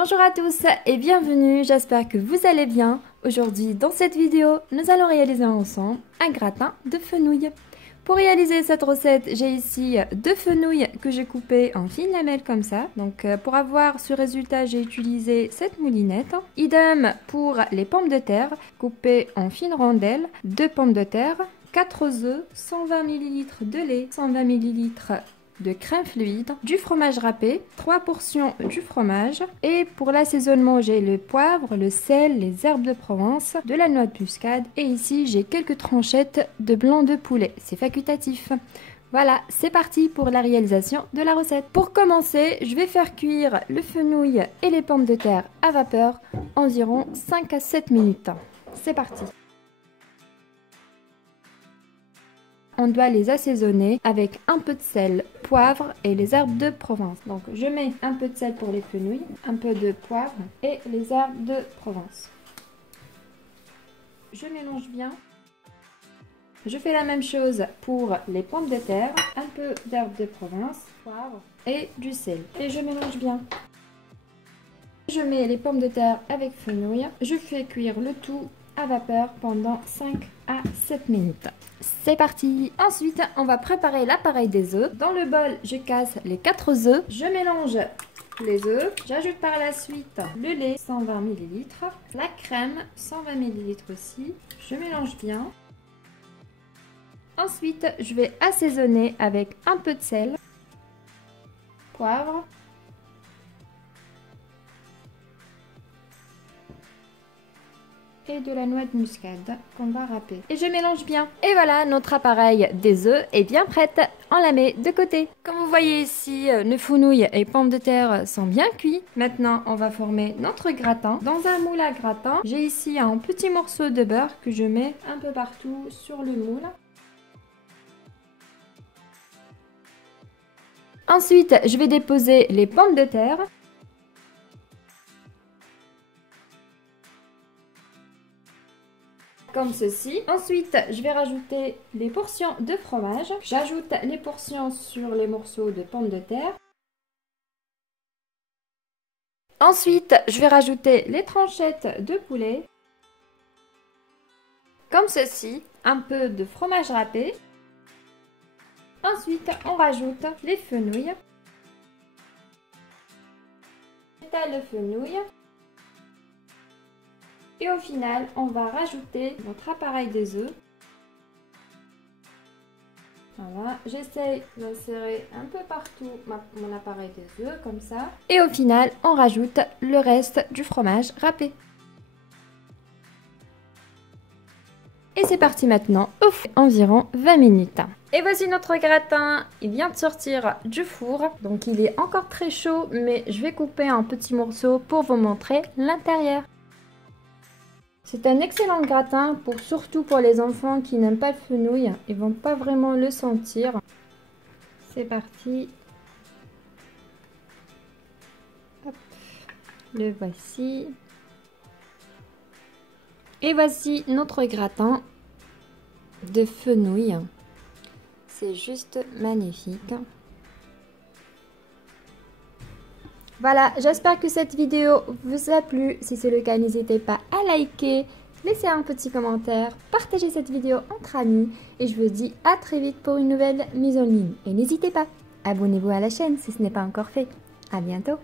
Bonjour à tous et bienvenue, j'espère que vous allez bien. Aujourd'hui dans cette vidéo, nous allons réaliser ensemble un gratin de fenouil. Pour réaliser cette recette, j'ai ici 2 fenouils que j'ai coupées en fines lamelles comme ça. Donc pour avoir ce résultat, j'ai utilisé cette moulinette. Idem pour les pommes de terre coupées en fines rondelles, 2 pommes de terre, 4 œufs, 120 ml de lait, 120 ml de crème fluide, du fromage râpé, 3 portions du fromage et pour l'assaisonnement j'ai le poivre, le sel, les herbes de Provence, de la noix de muscade et ici j'ai quelques tranchettes de blanc de poulet, c'est facultatif. Voilà, c'est parti pour la réalisation de la recette. Pour commencer, je vais faire cuire le fenouil et les pommes de terre à vapeur environ 5 à 7 minutes. C'est parti. On doit les assaisonner avec un peu de sel, poivre et les herbes de Provence. Donc je mets un peu de sel pour les fenouils, un peu de poivre et les herbes de Provence. Je mélange bien. Je fais la même chose pour les pommes de terre, un peu d'herbes de Provence, poivre et du sel. Et je mélange bien. Je mets les pommes de terre avec fenouil. Je fais cuire le tout à vapeur pendant 5 à 7 minutes. C'est parti. Ensuite, on va préparer l'appareil des œufs. Dans le bol, je casse les 4 œufs. Je mélange les œufs. J'ajoute par la suite le lait, 120 ml. La crème, 120 ml aussi. Je mélange bien. Ensuite, je vais assaisonner avec un peu de sel, poivre, et de la noix de muscade qu'on va râper. Et je mélange bien. Et voilà, notre appareil des œufs est bien prête. On la met de côté. Comme vous voyez ici, le fenouil et pommes de terre sont bien cuits. Maintenant, on va former notre gratin. Dans un moule à gratin, j'ai ici un petit morceau de beurre que je mets un peu partout sur le moule. Ensuite, je vais déposer les pommes de terre. Comme ceci. Ensuite, je vais rajouter les portions de fromage. J'ajoute les portions sur les morceaux de pommes de terre. Ensuite, je vais rajouter les tranchettes de poulet. Comme ceci. Un peu de fromage râpé. Ensuite, on rajoute les fenouils. J'étale le fenouil. Et au final, on va rajouter notre appareil des œufs. Voilà, j'essaye d'insérer un peu partout mon appareil des œufs, comme ça. Et au final, on rajoute le reste du fromage râpé. Et c'est parti maintenant, au four, environ 20 minutes. Et voici notre gratin, il vient de sortir du four, donc il est encore très chaud, mais je vais couper un petit morceau pour vous montrer l'intérieur. C'est un excellent gratin, surtout pour les enfants qui n'aiment pas le fenouil. Ils vont pas vraiment le sentir. C'est parti. Hop. Le voici. Et voici notre gratin de fenouil. C'est juste magnifique. Voilà, j'espère que cette vidéo vous a plu. Si c'est le cas, n'hésitez pas à liker, laisser un petit commentaire, partager cette vidéo entre amis. Et je vous dis à très vite pour une nouvelle mise en ligne. Et n'hésitez pas, abonnez-vous à la chaîne si ce n'est pas encore fait. À bientôt.